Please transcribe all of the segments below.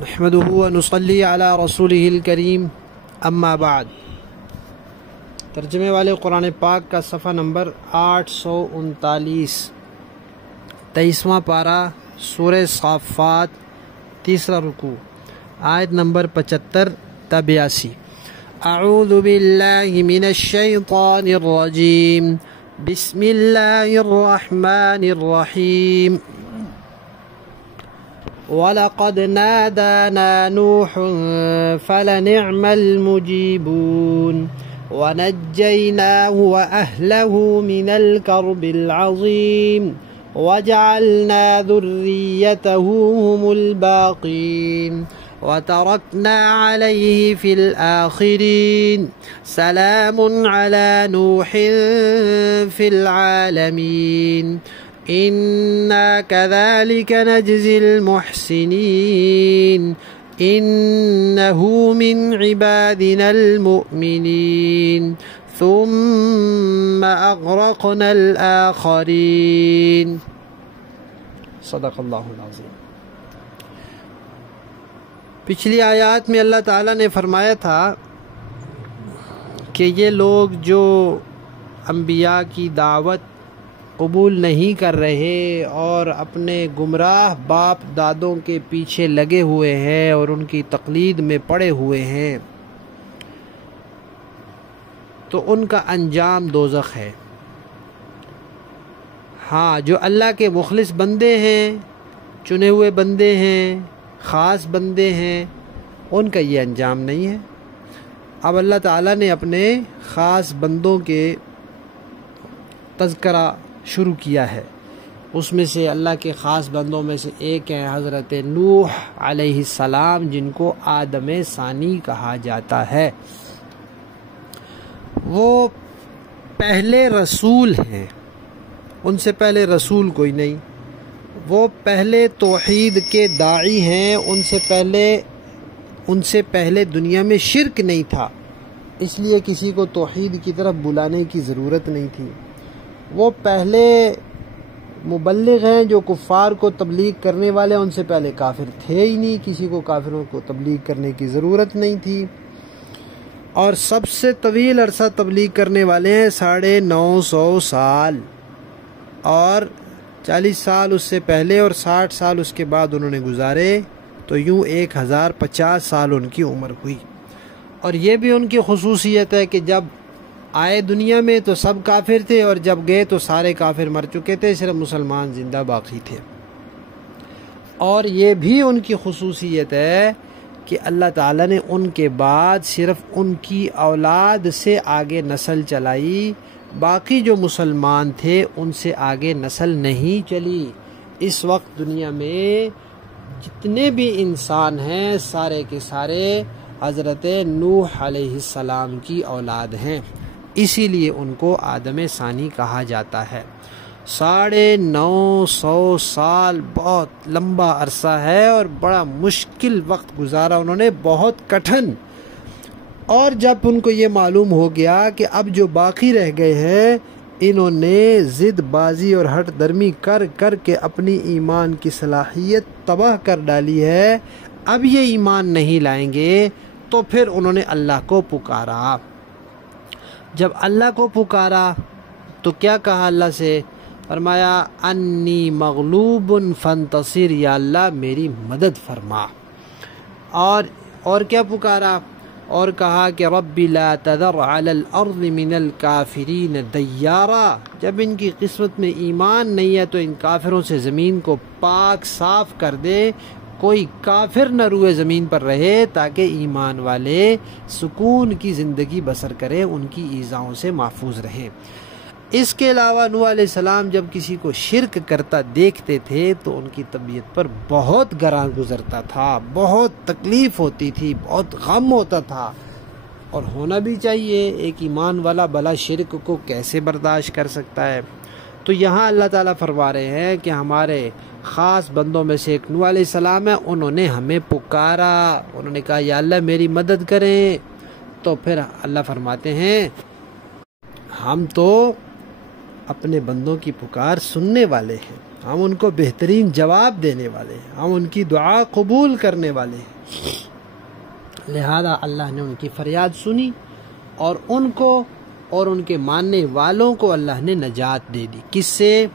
نحمده ونصلي علی رسولہ الکریم اما بعد۔ ترجمے والے قرآن پاک کا صفحہ نمبر 839، 23واں پارہ سورہ صافات، تیسرا رکوع، آیت نمبر 75 تا 82۔ اعوذ باللہ من الشیطان الرجیم، بسم اللہ الرحمن الرحیم۔ وَلَقَدْ نَادَانَا نُوحٌ فَلَنِعْمَ الْمُجِيبُونَ وَنَجَّيْنَاهُ وَأَهْلَهُ مِنَ الْكَرْبِ الْعَظِيمِ وَجَعَلْنَا ذُرِّيَّتَهُ هُمُ الْبَاقِينَ وَتَرَكْنَا عَلَيْهِ فِي الْآخِرِينَ سَلَامٌ عَلَى نُوحٍ فِي الْعَالَمِينَ إِنَّا كَذَلِكَ نَجْزِي الْمُحْسِنِينَ إِنَّهُ مِنْ عِبَادِنَا الْمُؤْمِنِينَ ثُمَّ أَغْرَقْنَا الْآخَرِينَ۔ صدق اللہ العظیم۔ پچھلی آیات میں اللہ تعالیٰ نے فرمایا تھا کہ یہ لوگ جو انبیاء کی دعوت قبول نہیں کر رہے اور اپنے گمراہ باپ دادوں کے پیچھے لگے ہوئے ہیں اور ان کی تقلید میں پڑے ہوئے ہیں، تو ان کا انجام دوزخ ہے۔ ہاں، جو اللہ کے مخلص بندے ہیں، چنے ہوئے بندے ہیں، خاص بندے ہیں، ان کا یہ انجام نہیں ہے۔ اب اللہ تعالیٰ نے اپنے خاص بندوں کے تذکرہ شروع کیا ہے۔ اس میں سے اللہ کے خاص بندوں میں سے ایک ہے حضرت نوح علیہ السلام، جن کو آدم ثانی کہا جاتا ہے۔ وہ پہلے رسول ہیں، ان سے پہلے رسول کوئی نہیں۔ وہ پہلے توحید کے داعی ہیں، ان سے پہلے دنیا میں شرک نہیں تھا، اس لیے کسی کو توحید کی طرف بلانے کی ضرورت نہیں تھی۔ وہ پہلے مبلغ ہیں جو کفار کو تبلیغ کرنے والے، ان سے پہلے کافر تھے ہی نہیں، کسی کو کافروں کو تبلیغ کرنے کی ضرورت نہیں تھی۔ اور سب سے طویل عرصہ تبلیغ کرنے والے ہیں 950 سال، اور 40 سال اس سے پہلے اور 60 سال اس کے بعد انہوں نے گزارے، تو یوں 1050 سال ان کی عمر ہوئی۔ اور یہ بھی ان کی خصوصیت ہے کہ جب آئے دنیا میں تو سب کافر تھے، اور جب گئے تو سارے کافر مر چکے تھے، صرف مسلمان زندہ باقی تھے۔ اور یہ بھی ان کی خصوصیت ہے کہ اللہ تعالیٰ نے ان کے بعد صرف ان کی اولاد سے آگے نسل چلائی، باقی جو مسلمان تھے ان سے آگے نسل نہیں چلی۔ اس وقت دنیا میں جتنے بھی انسان ہیں سارے کے سارے حضرت نوح علیہ السلام کی اولاد ہیں، اسی لیے ان کو آدم ثانی کہا جاتا ہے۔ 950 سال بہت لمبا عرصہ ہے اور بڑا مشکل وقت گزارا انہوں نے، بہت کٹھن۔ اور جب ان کو یہ معلوم ہو گیا کہ اب جو باقی رہ گئے ہیں انہوں نے ضد بازی اور ہٹ درمی کر کر کے اپنی ایمان کی صلاحیت تباہ کر ڈالی ہے، اب یہ ایمان نہیں لائیں گے، تو پھر انہوں نے اللہ کو پکارا۔ جب اللہ کو پکارا تو کیا کہا اللہ سے؟ فرمایا انی مغلوب فانتصر، یا اللہ میری مدد فرما۔ اور کیا پکارا؟ اور کہا کہ رب لا تذر علی الارض من الکافرین دیارا، جب ان کی قسمت میں ایمان نہیں ہے تو ان کافروں سے زمین کو پاک صاف کر دے، کوئی کافر نہ روئے زمین پر رہے، تاکہ ایمان والے سکون کی زندگی بسر کریں، ان کی ایذاؤں سے محفوظ رہیں۔ اس کے علاوہ نوح علیہ السلام جب کسی کو شرک کرتا دیکھتے تھے تو ان کی طبیعت پر بہت گراں گزرتا تھا، بہت تکلیف ہوتی تھی، بہت غم ہوتا تھا، اور ہونا بھی چاہیے۔ ایک ایمان والا بلا شرک کو کیسے برداشت کر سکتا ہے؟ تو یہاں اللہ تعالیٰ فرما رہے ہیں کہ ہمارے خاص بندوں میں سے ایک نوح علیہ السلام ہے، انہوں نے ہمیں پکارا، انہوں نے کہا یا اللہ میری مدد کریں، تو پھر اللہ فرماتے ہیں ہم تو اپنے بندوں کی پکار سننے والے ہیں۔ ہم ان کو بہترین جواب دینے والے ہیں، ہم ان کی دعا قبول کرنے والے ہیں۔ لہذا اللہ نے ان کی فریاد سنی اور ان کو اور ان کے ماننے والوں کو اللہ نے نجات دے دی۔ کس سے؟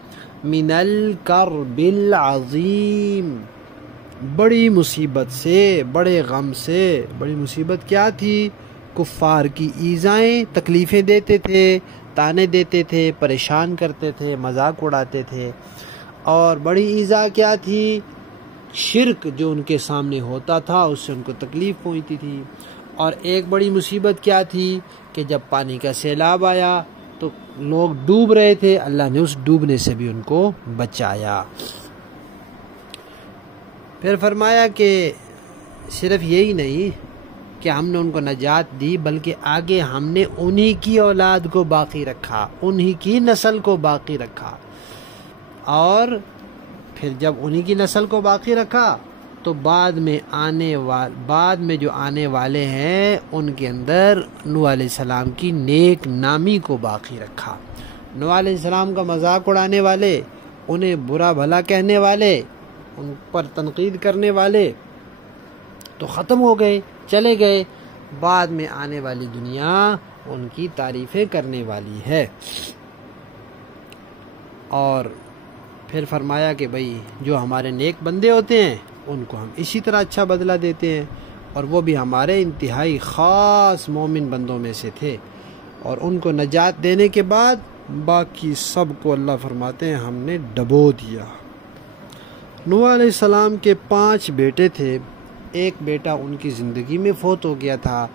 من الکرب العظیم، بڑی مصیبت سے، بڑے غم سے۔ بڑی مصیبت کیا تھی؟ کفار کی ایذائیں، تکلیفیں دیتے تھے، تانے دیتے تھے، پریشان کرتے تھے، مذاق اڑاتے تھے۔ اور بڑی ایذا کیا تھی؟ شرک جو ان کے سامنے ہوتا تھا اس سے ان کو تکلیف پہنچتی تھی۔ اور ایک بڑی مصیبت کیا تھی کہ جب پانی کا سیلاب آیا تو لوگ ڈوب رہے تھے، اللہ نے اس ڈوبنے سے بھی ان کو بچایا۔ پھر فرمایا کہ صرف یہی نہیں کہ ہم نے ان کو نجات دی، بلکہ آگے ہم نے انہی کی اولاد کو باقی رکھا، انہی کی نسل کو باقی رکھا۔ اور پھر جب انہی کی نسل کو باقی رکھا تو بعد میں جو آنے والے ہیں ان کے اندر نوح علیہ السلام کی نیک نامی کو باقی رکھا۔ نوح علیہ السلام کا مذاق اڑانے والے، انہیں برا بھلا کہنے والے، ان پر تنقید کرنے والے تو ختم ہو گئے، چلے گئے۔ بعد میں آنے والی دنیا ان کی تعریفیں کرنے والی ہے۔ اور پھر فرمایا کہ بھئی جو ہمارے نیک بندے ہوتے ہیں ان کو ہم اسی طرح اچھا بدلہ دیتے ہیں، اور وہ بھی ہمارے انتہائی خاص مومن بندوں میں سے تھے۔ اور ان کو نجات دینے کے بعد باقی سب کو اللہ فرماتے ہیں ہم نے ڈبو دیا۔ نوح علیہ السلام کے 5 بیٹے تھے، ایک بیٹا ان کی زندگی میں فوت ہو گیا تھا،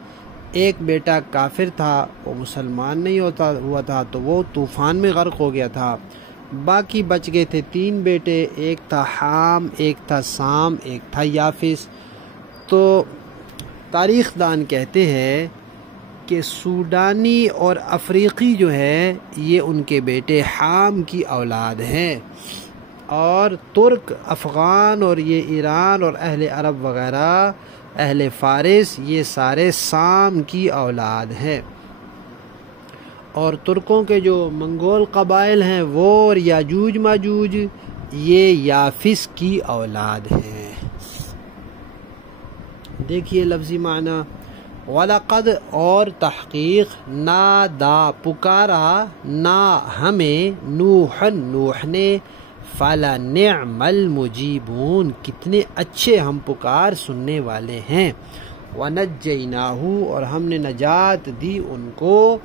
ایک بیٹا کافر تھا، وہ مسلمان نہیں ہوا تھا تو وہ طوفان میں غرق ہو گیا تھا۔ باقی بچ گئے تھے 3 بیٹے، ایک تھا حام، ایک تھا سام، ایک تھا یافس۔ تو تاریخ دان کہتے ہیں کہ سوڈانی اور افریقی جو ہے یہ ان کے بیٹے حام کی اولاد ہیں، اور ترک، افغان اور یہ ایران اور اہل عرب وغیرہ، اہل فارس، یہ سارے سام کی اولاد ہیں۔ اور ترکوں کے جو منگول قبائل ہیں وہ اور یاجوج ماجوج یہ یافس کی اولاد ہیں۔ دیکھیے لفظی معنی، وَلَقَدْ اور تحقیق، نادا پکارا، نا ہمیں، نوح نے، فَلَنِعْمَ الْمُجِيبُونَ کتنے اچھے ہم پکار سننے والے ہیں، وَنَجَّيْنَاهُ اور ہم نے نجات دی ان کو،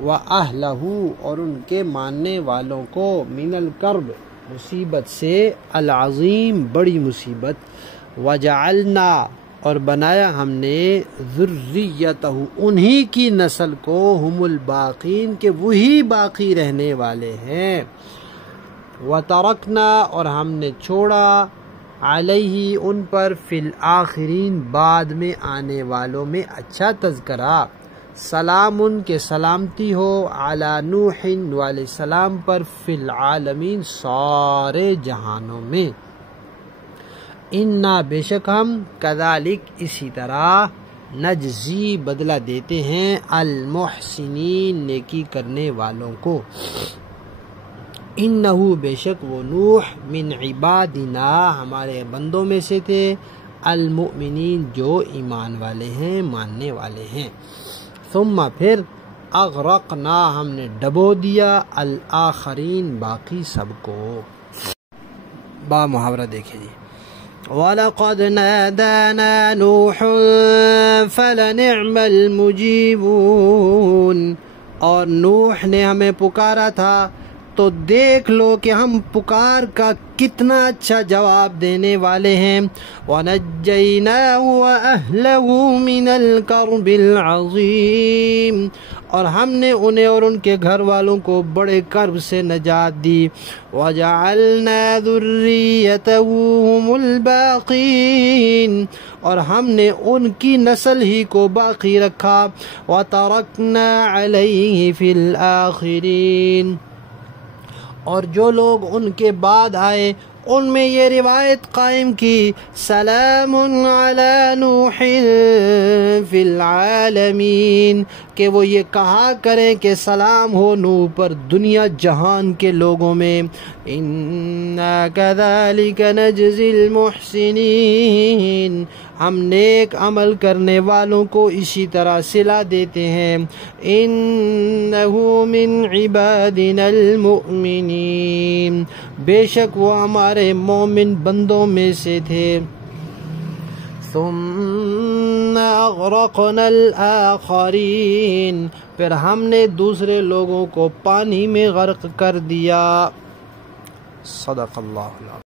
وَأَهْلَهُ اور ان کے ماننے والوں کو، مِنَ الْكَرْبِ مصیبت سے، العظیم بڑی مصیبت، وَجَعَلْنَا اور بنایا ہم نے، ذُرِّيَّتَهُ انہی کی نسل کو، ہم الباقین کہ وہی باقی رہنے والے ہیں، وَتَرَكْنَا اور ہم نے چھوڑا، علیہ ان پر، فی الآخرین بعد میں آنے والوں میں اچھا تذکرہ، سلام ان کے سلامتی ہو، علی نوح نوح علیہ السلام پر، فی العالمین سارے جہانوں میں، انا بے شک ہم، کذالک اسی طرح، نجزی بدلہ دیتے ہیں، المحسنین نیکی کرنے والوں کو، انہو بے شک وہ نوح، من عبادنا ہمارے بندوں میں سے تھے، المؤمنین جو ایمان والے ہیں، ماننے والے ہیں، ثم پھر، اغرقنا ہم نے ڈبو دیا، الآخرین باقی سب کو۔ با محاورہ دیکھیں جی، وَلَقَدْ نَادَانَا نُوحٌ فَلَنِعْمَ الْمُجِيبُونَ اور نوح نے ہمیں پکارا تھا تو دیکھ لو کہ ہم پکار کا کتنا اچھا جواب دینے والے ہیں، وَنَجَّيْنَاهُ وَأَهْلَهُ مِنَ الْكَرْبِ الْعَظِيمِ اور ہم نے انہیں اور ان کے گھر والوں کو بڑے کرب سے نجات دی، وَجَعَلْنَا ذُرِّيَّتَهُ هُمُ الْبَاقِينَ اور ہم نے ان کی نسل ہی کو باقی رکھا، وَتَرَكْنَا عَلَيْهِ فِي الْآخِرِينَ اور جو لوگ ان کے بعد آئے ان میں یہ روایت قائم کی سلام علی نوح فی العالمین، کہ وہ یہ کہا کریں کہ سلام ہو نوح پر دنیا جہان کے لوگوں میں. اِنَّا كَذَلِكَ نَجْزِي الْمُحْسِنِينَ، ہم نیک عمل کرنے والوں کو اسی طرح صلہ دیتے ہیں. اِنَّهُ مِنْ عِبَادِنَا الْمُؤْمِنِينَ، بے شک وہ ہمارے مومن بندوں میں سے تھے. ثُمَّ أَغْرَقْنَا الْآخَرِينَ، پھر ہم نے دوسرے لوگوں کو پانی میں غرق کر دیا. صدق اللہ العظیم.